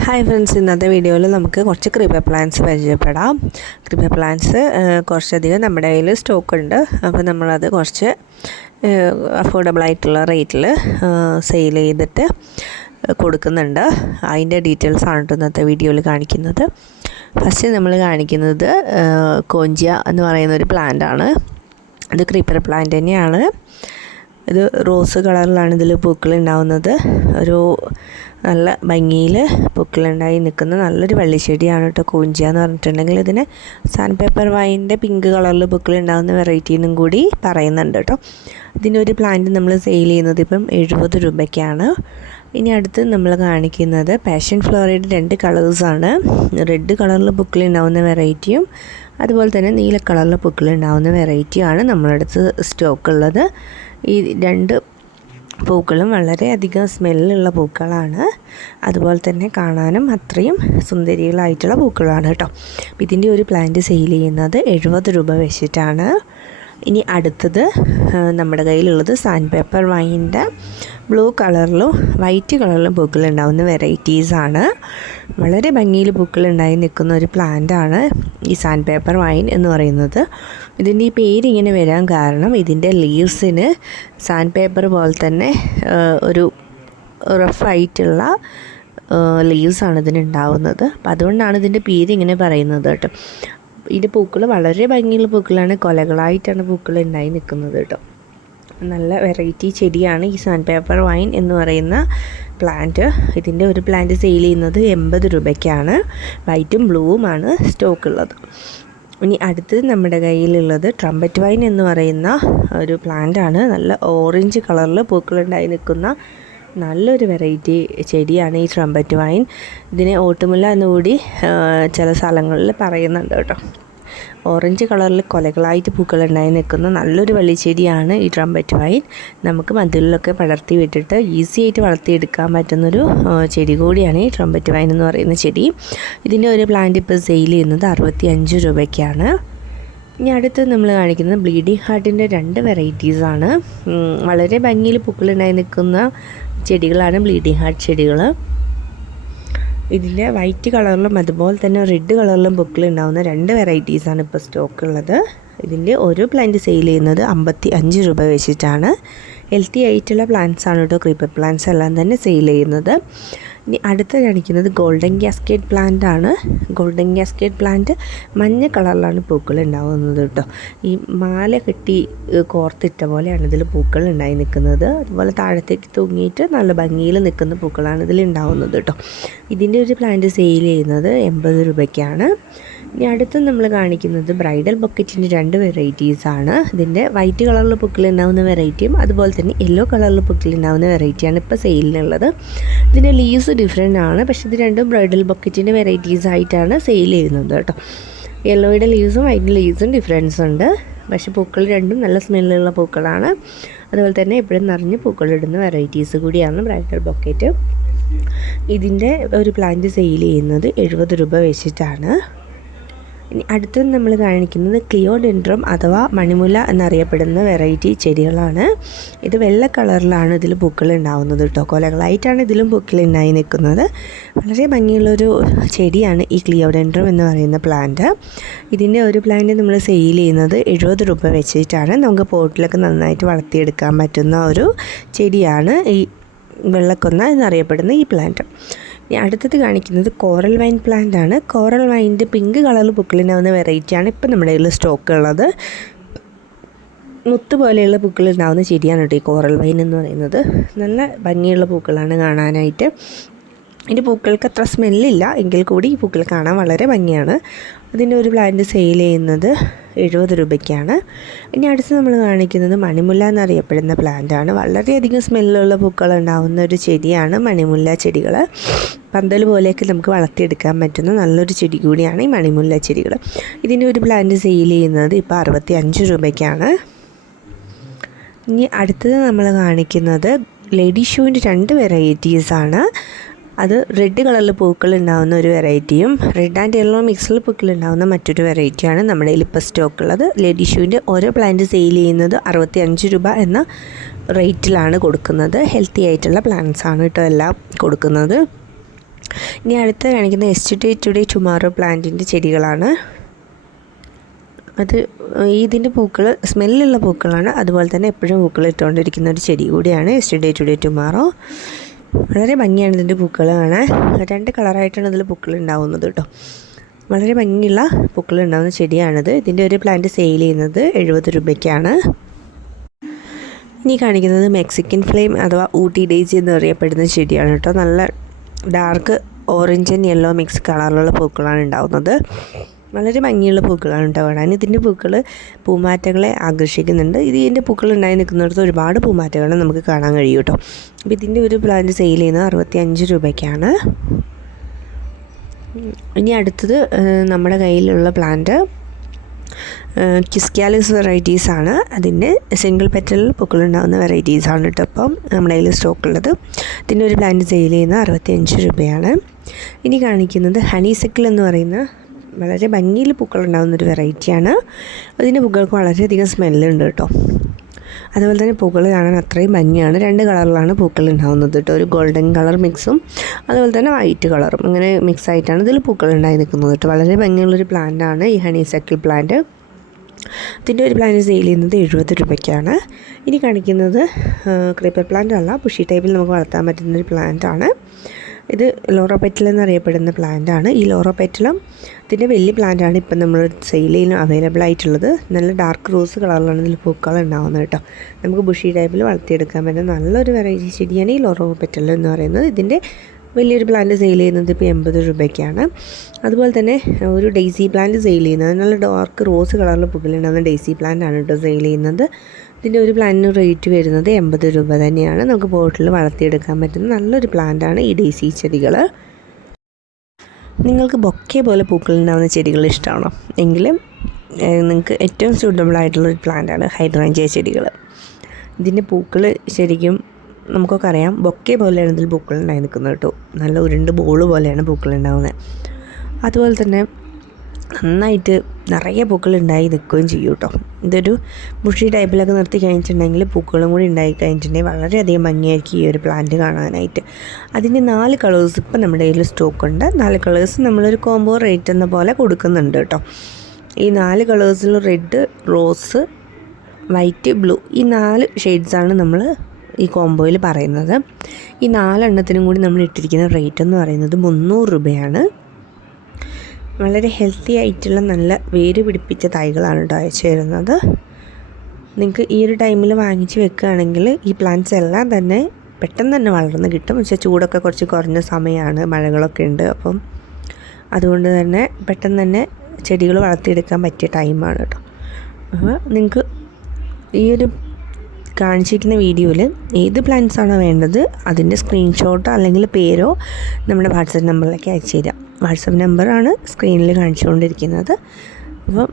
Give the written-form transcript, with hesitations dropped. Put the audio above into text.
Hi friends, ഇന്നത്തെ വീഡിയോയിൽ നമുക്ക് കുറച്ച് ക്രീപ്പർ പ്ലാന്റ്സ് പരിചയപ്പെടാം. ക്രീപ്പർ പ്ലാന്റ്സ് കുറച്ചധികം നമ്മുടെ കയ്യിൽ സ്റ്റോക്ക് ഉണ്ട്. അപ്പോൾ നമ്മളത് കുറച്ച് അഫോർഡബിൾ ആയിട്ടുള്ള റേറ്റിൽ സെയിൽ ചെയ്തിട്ട് കൊടുക്കുന്നുണ്ട്. അതിൻ്റെ ഡീറ്റെയിൽസ് ആണ് ഇന്നത്തെ വീഡിയോയിൽ കാണിക്കുന്നത്. ഫസ്റ്റ് നമ്മൾ കാണിക്കുന്നത് കോഞ്ചിയ എന്ന് പറയുന്ന ഒരു പ്ലാന്റ് ആണ്. ഇത് ക്രീപ്പർ പ്ലാന്റ് തന്നെയാണ്. ഇത് റോസ് കളറിലാണ് ഇതിൽ പൂക്കൾ ഉണ്ടാവുന്നത്. ഒരു നല്ല ഭംഗിയിൽ പൂക്കളുണ്ടായി നിൽക്കുന്ന നല്ലൊരു വള്ളിച്ചെടിയാണ് കേട്ടോ കോഞ്ചിയ എന്ന് പറഞ്ഞിട്ടുണ്ടെങ്കിൽ. ഇതിന് സാൻഡ് പേപ്പർ വൈൻ്റെ പിങ്ക് കളറിൽ പൂക്കൾ ഉണ്ടാകുന്ന വെറൈറ്റീനും കൂടി പറയുന്നുണ്ട് കേട്ടോ. ഇതിൻ്റെ ഒരു പ്ലാന്റ് നമ്മൾ സെയിൽ ചെയ്യുന്നത് ഇപ്പം 70 രൂപയ്ക്കാണ്. ഇനി അടുത്ത് നമ്മൾ കാണിക്കുന്നത് പാഷൻ ഫ്ലോറയുടെ 2 കളേഴ്സാണ്. റെഡ് കളറിൽ പൂക്കൾ ഉണ്ടാകുന്ന വെറൈറ്റിയും അതുപോലെ തന്നെ നീല കളറിൽ പൂക്കൾ ഉണ്ടാകുന്ന വെറൈറ്റിയാണ് നമ്മുടെ അടുത്ത് സ്റ്റോക്ക് ഉള്ളത്. ഈ 2 പൂക്കളും വളരെയധികം സ്മെല്ലുള്ള പൂക്കളാണ്. അതുപോലെ തന്നെ കാണാനും അത്രയും സുന്ദരികളായിട്ടുള്ള പൂക്കളാണ് കേട്ടോ. ഇതിൻ്റെ ഒരു പ്ലാന്റ് സെയിൽ ചെയ്യുന്നത് 70 രൂപ വെച്ചിട്ടാണ്. ഇനി അടുത്തത് നമ്മുടെ കയ്യിലുള്ളത് സാൻഡ് പേപ്പർ വൈൻ്റെ ബ്ലൂ കളറിലും വൈറ്റ് കളറിലും പൂക്കൾ ഉണ്ടാകുന്ന വെറൈറ്റീസാണ്. വളരെ ഭംഗിയിൽ പൂക്കൾ ഉണ്ടായി നിൽക്കുന്ന ഒരു പ്ലാന്റാണ് ഈ സാൻഡ് പേപ്പർ വൈൻ എന്ന് പറയുന്നത്. ഇതിൻ്റെ ഈ പേരിങ്ങനെ വരാൻ കാരണം ഇതിൻ്റെ ലീവ്സിന് സാൻഡ് പേപ്പർ പോലെ തന്നെ ഒരു റഫായിട്ടുള്ള ലീവ്സാണ് ഇതിനുണ്ടാവുന്നത്. അപ്പം അതുകൊണ്ടാണ് ഇതിൻ്റെ പേര് ഇങ്ങനെ പറയുന്നത് കേട്ടോ. ഇതിൻ്റെ പൂക്കൾ വളരെ ഭംഗിയുള്ള പൂക്കളാണ്. കൊലകളായിട്ടാണ് പൂക്കൾ ഉണ്ടായി നിൽക്കുന്നത് കേട്ടോ. നല്ല വെറൈറ്റി ചെടിയാണ് ഈ സാൻഡ് പേപ്പർ വൈൻ എന്ന് പറയുന്ന പ്ലാന്റ്. ഇതിൻ്റെ ഒരു പ്ലാന്റ് സെയിൽ ചെയ്യുന്നത് 80 രൂപയ്ക്കാണ്. വൈറ്റും ബ്ലൂവുമാണ് സ്റ്റോക്ക് ഉള്ളത്. ഇനി അടുത്തത് നമ്മുടെ കയ്യിലുള്ളത് ട്രംപറ്റ് വൈൻ എന്ന് പറയുന്ന ഒരു പ്ലാന്റാണ്. നല്ല ഓറഞ്ച് കളറിൽ പൂക്കളുണ്ടായി നിൽക്കുന്ന നല്ലൊരു വെറൈറ്റി ചെടിയാണ് ഈ ട്രംപറ്റ് വൈൻ. ഇതിനെ ഓട്ടുമുല്ല എന്നുകൂടി ചില സ്ഥലങ്ങളിൽ പറയുന്നുണ്ട് കേട്ടോ. ഓറഞ്ച് കളറിൽ കൊലകളായിട്ട് പൂക്കളുണ്ടായി നിൽക്കുന്ന നല്ലൊരു വള്ളിച്ചെടിയാണ് ഈ ട്രംപറ്റ് വൈൻ. നമുക്ക് മതിലിലൊക്കെ പടർത്തി വിട്ടിട്ട് ഈസി ആയിട്ട് വളർത്തിയെടുക്കാൻ പറ്റുന്നൊരു ചെടി കൂടിയാണ് ഈ ട്രംപറ്റ് വൈൻ എന്ന് പറയുന്ന ചെടി. ഇതിൻ്റെ ഒരു പ്ലാന്റ് ഇപ്പോൾ സെയിൽ ചെയ്യുന്നത് 65 രൂപയ്ക്കാണ്. ഇനി അടുത്ത് നമ്മൾ കാണിക്കുന്നത് ബ്ലീഡിങ് ഹാർട്ടിൻ്റെ 2 വെറൈറ്റീസാണ്. വളരെ ഭംഗിയിൽ പൂക്കളുണ്ടായി നിൽക്കുന്ന ചെടികളാണ് ബ്ലീഡിങ് ഹാർട്ട് ചെടികൾ. ഇതിൻ്റെ വൈറ്റ് കളറിലും അതുപോലെ തന്നെ റെഡ് കളറിലും പൂക്കൾ ഉണ്ടാകുന്ന 2 വെറൈറ്റീസാണ് ഇപ്പോൾ സ്റ്റോക്ക് ഉള്ളത്. ഇതിൻ്റെ ഓരോ പ്ലാന്റ് സെയിൽ ചെയ്യുന്നത് 55 രൂപ വെച്ചിട്ടാണ്. ഹെൽത്തി ആയിട്ടുള്ള പ്ലാന്റ്സ് ആണ് കേട്ടോ ക്രീപ്പർ പ്ലാന്റ്സ് എല്ലാം തന്നെ സെയിൽ ചെയ്യുന്നത്. ഇനി അടുത്ത് കാണിക്കുന്നത് ഗോൾഡൻ കാസ്കേഡ് പ്ലാന്റ് ആണ്. ഗോൾഡൻ കാസ്കേഡ് പ്ലാന്റ് മഞ്ഞ കളറിലാണ് പൂക്കൾ ഉണ്ടാകുന്നത് കേട്ടോ. ഈ മാല കെട്ടി കോർത്തിട്ട പോലെയാണ് ഇതിൽ പൂക്കൾ ഉണ്ടായി നിൽക്കുന്നത്. അതുപോലെ താഴത്തേക്ക് തൂങ്ങിയിട്ട് നല്ല ഭംഗിയിൽ നിൽക്കുന്ന പൂക്കളാണ് ഇതിൽ ഉണ്ടാകുന്നത് കേട്ടോ. ഇതിൻ്റെ ഒരു പ്ലാന്റ് സെയിൽ ചെയ്യുന്നത് 80 രൂപയ്ക്കാണ്. ഇനി അടുത്ത് നമ്മൾ കാണിക്കുന്നത് ബ്രൈഡൽ ബൊക്കറ്റിൻ്റെ 2 വെറൈറ്റീസാണ്. ഇതിൻ്റെ വൈറ്റ് കളറിൽ പൂക്കൾ ഉണ്ടാകുന്ന വെറൈറ്റിയും അതുപോലെ തന്നെ യെല്ലോ കളറിൽ പൂക്കൾ ഉണ്ടാകുന്ന വെറൈറ്റിയാണ് ഇപ്പോൾ സെയിലിനുള്ളത്. ഇതിൻ്റെ ലീവ്സ് ഡിഫറെൻ്റ് ആണ്, പക്ഷേ ഇത് 2 ബ്രൈഡൽ ബൊക്കറ്റിൻ്റെ വെറൈറ്റീസ് ആയിട്ടാണ് സെയിൽ ചെയ്യുന്നത് കേട്ടോ. യെല്ലോയുടെ ലീവ്സും വൈറ്റ് ലീവ്സും ഡിഫറൻസ് ഉണ്ട്, പക്ഷേ പൂക്കൾ 2ഉം നല്ല സ്മെല്ലുള്ള പൂക്കളാണ്. അതുപോലെ തന്നെ എപ്പോഴും നിറഞ്ഞ് പൂക്കളിടുന്ന വെറൈറ്റീസ് കൂടിയാണ് ബ്രൈഡൽ ബൊക്കറ്റ്. ഇതിൻ്റെ ഒരു പ്ലാന്റ് സെയിൽ ചെയ്യുന്നത് 70 രൂപ വെച്ചിട്ടാണ്. ഇനി അടുത്തത് നമ്മൾ കാണിക്കുന്നത് ക്ലിയോഡെൻഡ്രം അഥവാ മണിമുല്ല എന്നറിയപ്പെടുന്ന വെറൈറ്റി ചെടികളാണ്. ഇത് വെള്ള കളറിലാണ് ഇതിൽ പൂക്കൾ ഉണ്ടാകുന്നത് കേട്ടോ. കൊലകളായിട്ടാണ് ഇതിലും പൂക്കൾ ഉണ്ടായി നിൽക്കുന്നത്. വളരെ ഭംഗിയുള്ളൊരു ചെടിയാണ് ഈ ക്ലിയോഡെൻഡ്രം എന്ന് പറയുന്ന പ്ലാന്റ്. ഇതിൻ്റെ ഒരു പ്ലാന്റ് നമ്മൾ സെയിൽ ചെയ്യുന്നത് 70 രൂപ വെച്ചിട്ടാണ്. നമുക്ക് പോട്ടിലൊക്കെ നന്നായിട്ട് വളർത്തിയെടുക്കാൻ പറ്റുന്ന ഒരു ചെടിയാണ് ഈ വെള്ളക്കൊന്ന എന്നറിയപ്പെടുന്ന ഈ പ്ലാന്റ്. ഇനി അടുത്തത് കാണിക്കുന്നത് കോറൽ വൈൻ പ്ലാന്റ് ആണ്. കോറൽ വൈൻ്റെ പിങ്ക് കളറിൽ പൂക്കളുണ്ടാകുന്ന വെറൈറ്റിയാണ് ഇപ്പോൾ നമ്മുടെ കയ്യിൽ സ്റ്റോക്ക് ഉള്ളത്. മുത്ത് പോലെയുള്ള പൂക്കൾ ഉണ്ടാകുന്ന ചെടിയാണ് കേട്ടോ ഈ കോറൽ വൈൻ എന്ന് പറയുന്നത്. നല്ല ഭംഗിയുള്ള പൂക്കളാണ് കാണാനായിട്ട്. ഇതിൻ്റെ പൂക്കൾക്ക് അത്ര സ്മെല്ലില്ല എങ്കിൽ കൂടി ഈ പൂക്കൾ കാണാൻ വളരെ ഭംഗിയാണ്. അതിൻ്റെ ഒരു പ്ലാന്റ് സെയിൽ ചെയ്യുന്നത് 70 രൂപയ്ക്കാണ്. ഇനി അടുത്ത് നമ്മൾ കാണിക്കുന്നത് മണിമുല്ല എന്നറിയപ്പെടുന്ന പ്ലാന്റാണ്. വളരെയധികം സ്മെല്ലുള്ള പൂക്കൾ ഉണ്ടാകുന്ന ഒരു ചെടിയാണ് മണിമുല്ല ചെടികൾ. പന്തൽ പോലെയൊക്കെ നമുക്ക് വളർത്തിയെടുക്കാൻ പറ്റുന്ന നല്ലൊരു ചെടി കൂടിയാണ് ഈ മണിമുല്ല ചെടികൾ. ഇതിൻ്റെ ഒരു പ്ലാന്റ് സെയിൽ ചെയ്യുന്നത് ഇപ്പോൾ 65 രൂപയ്ക്കാണ്. ഇനി അടുത്തത് നമ്മൾ കാണിക്കുന്നത് ലേഡി ഷൂവിൻ്റെ 2 വെറൈറ്റീസാണ്. അത് റെഡ് കളറിൽ പൂക്കൾ ഉണ്ടാകുന്ന ഒരു വെറൈറ്റിയും റെഡ് ആൻഡ് യെല്ലോ മിക്സിൽ പൂക്കൾ ഉണ്ടാകുന്ന മറ്റൊരു വെറൈറ്റിയാണ് നമ്മുടെ കയ്യിൽ ഇപ്പോൾ സ്റ്റോക്ക് ഉള്ളത്. ലേഡി ഷൂവിൻ്റെ ഓരോ പ്ലാന്റ് സെയിൽ ചെയ്യുന്നത് 65 രൂപ എന്ന റേറ്റിലാണ് കൊടുക്കുന്നത്. ഹെൽത്തി ആയിട്ടുള്ള പ്ലാന്റ്സ് ആണ് കേട്ടോ എല്ലാം കൊടുക്കുന്നത്. ഇനി അടുത്ത് കാണിക്കുന്ന യെസ്റ്റർഡേ ടുഡേ ടുമാറോ പ്ലാന്റിൻ്റെ ചെടികളാണ്. അത് ഇതിൻ്റെ പൂക്കൾ സ്മെല്ലുള്ള പൂക്കളാണ്, അതുപോലെ തന്നെ എപ്പോഴും പൂക്കൾ ഇട്ടുകൊണ്ടിരിക്കുന്ന ഒരു ചെടി കൂടിയാണ് യെസ്റ്റർഡേ ടുഡേ ടുമാറോ. വളരെ ഭംഗിയാണ് ഇതിൻ്റെ പൂക്കൾ കാണാൻ. 2 കളറായിട്ടാണ് ഇതിൽ പൂക്കൾ ഉണ്ടാവുന്നത് കേട്ടോ. വളരെ ഭംഗിയുള്ള പൂക്കൾ ഉണ്ടാകുന്ന ചെടിയാണിത്. ഇതിൻ്റെ ഒരു പ്ലാന്റ് സെയിൽ ചെയ്യുന്നത് 70 രൂപയ്ക്കാണ്. ഇനി കാണിക്കുന്നത് മെക്സിക്കൻ ഫ്ലെയിം അഥവാ ഊട്ടി ഡേസി എന്ന് പറയപ്പെടുന്ന ചെടിയാണ് കേട്ടോ. നല്ല dark orange and yellow mix കളറിലുള്ള പൂക്കളാണ് ഉണ്ടാകുന്നത്. വളരെ ഭംഗിയുള്ള പൂക്കളാണ് കേട്ടോ കാണാൻ. ഇതിൻ്റെ പൂക്കൾ പൂമാറ്റകളെ ആകർഷിക്കുന്നുണ്ട്. ഇതിൻ്റെ പൂക്കൾ ഉണ്ടായി നിൽക്കുന്നിടത്ത് ഒരുപാട് പൂമാറ്റകൾ നമുക്ക് കാണാൻ കഴിയും കേട്ടോ. അപ്പോൾ ഇതിൻ്റെ ഒരു പ്ലാന്റ് സെയിൽ ചെയ്യുന്നത് 65 രൂപയ്ക്കാണ്. ഇനി അടുത്തത് നമ്മുടെ കയ്യിലുള്ള പ്ലാന്റ് കിസ്കാലിസ് വെറൈറ്റീസാണ്. അതിൻ്റെ സിംഗിൾ പെറ്റൽ പൂക്കളുണ്ടാകുന്ന വെറൈറ്റീസാണ് കേട്ടോ ഇപ്പം നമ്മുടെ കയ്യിൽ സ്റ്റോക്കുള്ളത്. ഇതിൻ്റെ ഒരു പ്ലാന്റ് സെയിൽ ചെയ്യുന്നത് 65 രൂപയാണ്. ഇനി കാണിക്കുന്നത് ഹണിസെക്കിൾ എന്ന് പറയുന്ന വളരെ ഭംഗിയിൽ പൂക്കളുണ്ടാകുന്നൊരു വെറൈറ്റിയാണ്. അതിൻ്റെ പൂക്കൾക്ക് വളരെയധികം സ്മെല്ലുണ്ട് കേട്ടോ. അതുപോലെ തന്നെ പൂക്കൾ കാണാൻ അത്രയും ഭംഗിയാണ്. 2 കളറിലാണ് പൂക്കൾ ഉണ്ടാകുന്നത് കേട്ടോ. ഒരു ഗോൾഡൻ കളർ മിക്സും അതുപോലെ തന്നെ വൈറ്റ് കളറും അങ്ങനെ മിക്സ് ആയിട്ടാണ് ഇതിൽ പൂക്കൾ ഉണ്ടായി നിൽക്കുന്നത് കേട്ടോ. വളരെ ഭംഗിയുള്ളൊരു പ്ലാന്റാണ് ഈ ഹണിസെക്കിൾ പ്ലാന്റ്. ഇതിൻ്റെ ഒരു പ്ലാന്റ് സെയിൽ ചെയ്യുന്നത് 70 രൂപയ്ക്കാണ്. ഇനി കാണിക്കുന്നത് ക്രീപ്പർ പ്ലാന്റ് അല്ല, ബുഷി ടൈപ്പിൽ നമുക്ക് വളർത്താൻ പറ്റുന്നൊരു പ്ലാന്റാണ്. ഇത് ലോറോപെറ്റൽ എന്നറിയപ്പെടുന്ന പ്ലാന്റാണ്. ഈ ലോറോപെറ്റലും ഇതിൻ്റെ വലിയ പ്ലാന്റാണ് ഇപ്പം നമ്മൾ സെയിലിൽ അവൈലബിൾ ആയിട്ടുള്ളത്. നല്ല ഡാർക്ക് റോസ് കളറിലാണ് ഇതിൽ പൂക്കൾ ഉണ്ടാകുന്നത് കേട്ടോ. നമുക്ക് ബുഷി ടൈപ്പിൽ വളർത്തിയെടുക്കാൻ പറ്റുന്ന നല്ലൊരു വെറൈറ്റി ചെടിയാണ് ഈ ലോറോപെറ്റൽ എന്ന് പറയുന്നത്. ഇതിൻ്റെ വലിയൊരു പ്ലാന്റ് സെയിൽ ചെയ്യുന്നത് ഇപ്പോൾ 80 രൂപയ്ക്കാണ്. അതുപോലെ തന്നെ ഒരു ഡെയ്സി പ്ലാന്റ് സെയിൽ ചെയ്യുന്നത് നല്ല ഡാർക്ക് റോസ് കളറിൽ പൂക്കളുണ്ടാകുന്ന ഡെയ്സി പ്ലാന്റ് ആണ് കേട്ടോ സെയിൽ ചെയ്യുന്നത്. ഇതിൻ്റെ ഒരു പ്ലാന്റിന് റേറ്റ് വരുന്നത് 80 രൂപ തന്നെയാണ്. നമുക്ക് പോട്ടിൽ വളർത്തിയെടുക്കാൻ പറ്റുന്ന നല്ലൊരു പ്ലാന്റാണ് ഈ ഡെയ്സി ചെടികൾ. നിങ്ങൾക്ക് ബൊക്കെ പോലെ പൂക്കളുണ്ടാകുന്ന ചെടികൾ ഇഷ്ടമാണോ എങ്കിലും നിങ്ങൾക്ക് ഏറ്റവും സ്യൂട്ടബിൾ ആയിട്ടുള്ളൊരു പ്ലാന്റാണ് ഹൈഡ്രാഞ്ചിയ ചെടികൾ. ഇതിൻ്റെ പൂക്കൾ ശരിക്കും നമുക്കൊക്കെ അറിയാം ബൊക്കെ പോലെയാണ് ഇതിൽ പൂക്കൾ ഉണ്ടായി നിൽക്കുന്നത് കേട്ടോ. നല്ല ഉരുണ്ട് ബോൾ പോലെയാണ് പൂക്കൾ ഉണ്ടാകുന്നത്. അതുപോലെ തന്നെ നന്നായിട്ട് നിറയെ പൂക്കൾ ഉണ്ടായി നിൽക്കുകയും ചെയ്യും കേട്ടോ. ഇതൊരു ബുഷി ടൈപ്പിലൊക്കെ നിർത്തി കഴിഞ്ഞിട്ടുണ്ടെങ്കിൽ പൂക്കളും കൂടി ഉണ്ടായി കഴിഞ്ഞിട്ടുണ്ടെങ്കിൽ വളരെയധികം ഭംഗിയായിരിക്കും ഈ ഒരു പ്ലാന്റ് കാണാനായിട്ട്. അതിൻ്റെ 4 കളേഴ്സ് ഇപ്പം നമ്മുടെ കയ്യിൽ സ്റ്റോക്കുണ്ട്. 4 കളേഴ്സ് നമ്മളൊരു കോംബോ റേറ്റ് എന്ന പോലെ കൊടുക്കുന്നുണ്ട് കേട്ടോ. ഈ 4 കളേഴ്സിൽ റെഡ്, റോസ്, വൈറ്റ്, ബ്ലൂ ഈ 4 ഷെയ്ഡ്സാണ് നമ്മൾ ഈ കോംബോയിൽ പറയുന്നത്. ഈ 4 എണ്ണത്തിനും കൂടി നമ്മൾ ഇട്ടിരിക്കുന്ന റേറ്റ് എന്ന് പറയുന്നത് 300 രൂപയാണ്. വളരെ ഹെൽത്തി ആയിട്ടുള്ള നല്ല വേര് പിടിപ്പിച്ച തൈകളാണ് കേട്ടോ അയച്ചു തരുന്നത്. നിങ്ങൾക്ക് ഈ ഒരു ടൈമിൽ വാങ്ങിച്ച് വെക്കുകയാണെങ്കിൽ ഈ പ്ലാന്റ്സ് എല്ലാം തന്നെ പെട്ടെന്ന് തന്നെ വളർന്ന് കിട്ടും. പക്ഷേ ചൂടൊക്കെ കുറച്ച് കുറഞ്ഞ സമയമാണ്, മഴകളൊക്കെ ഉണ്ട്. അപ്പം അതുകൊണ്ട് തന്നെ പെട്ടെന്ന് തന്നെ ചെടികൾ വളർത്തിയെടുക്കാൻ പറ്റിയ ടൈമാണ് കേട്ടോ. അപ്പോൾ നിങ്ങൾക്ക് ഈ ഒരു കാണിച്ചിരിക്കുന്ന വീഡിയോയിൽ ഏത് പ്ലാന്റ്സ് ആണോ വേണ്ടത് അതിൻ്റെ സ്ക്രീൻഷോട്ടോ അല്ലെങ്കിൽ പേരോ നമ്മുടെ വാട്സപ്പ് നമ്പറിലേക്ക് അയച്ചു തരാം. വാട്സപ്പ് നമ്പറാണ് സ്ക്രീനിൽ കാണിച്ചുകൊണ്ടിരിക്കുന്നത്. അപ്പം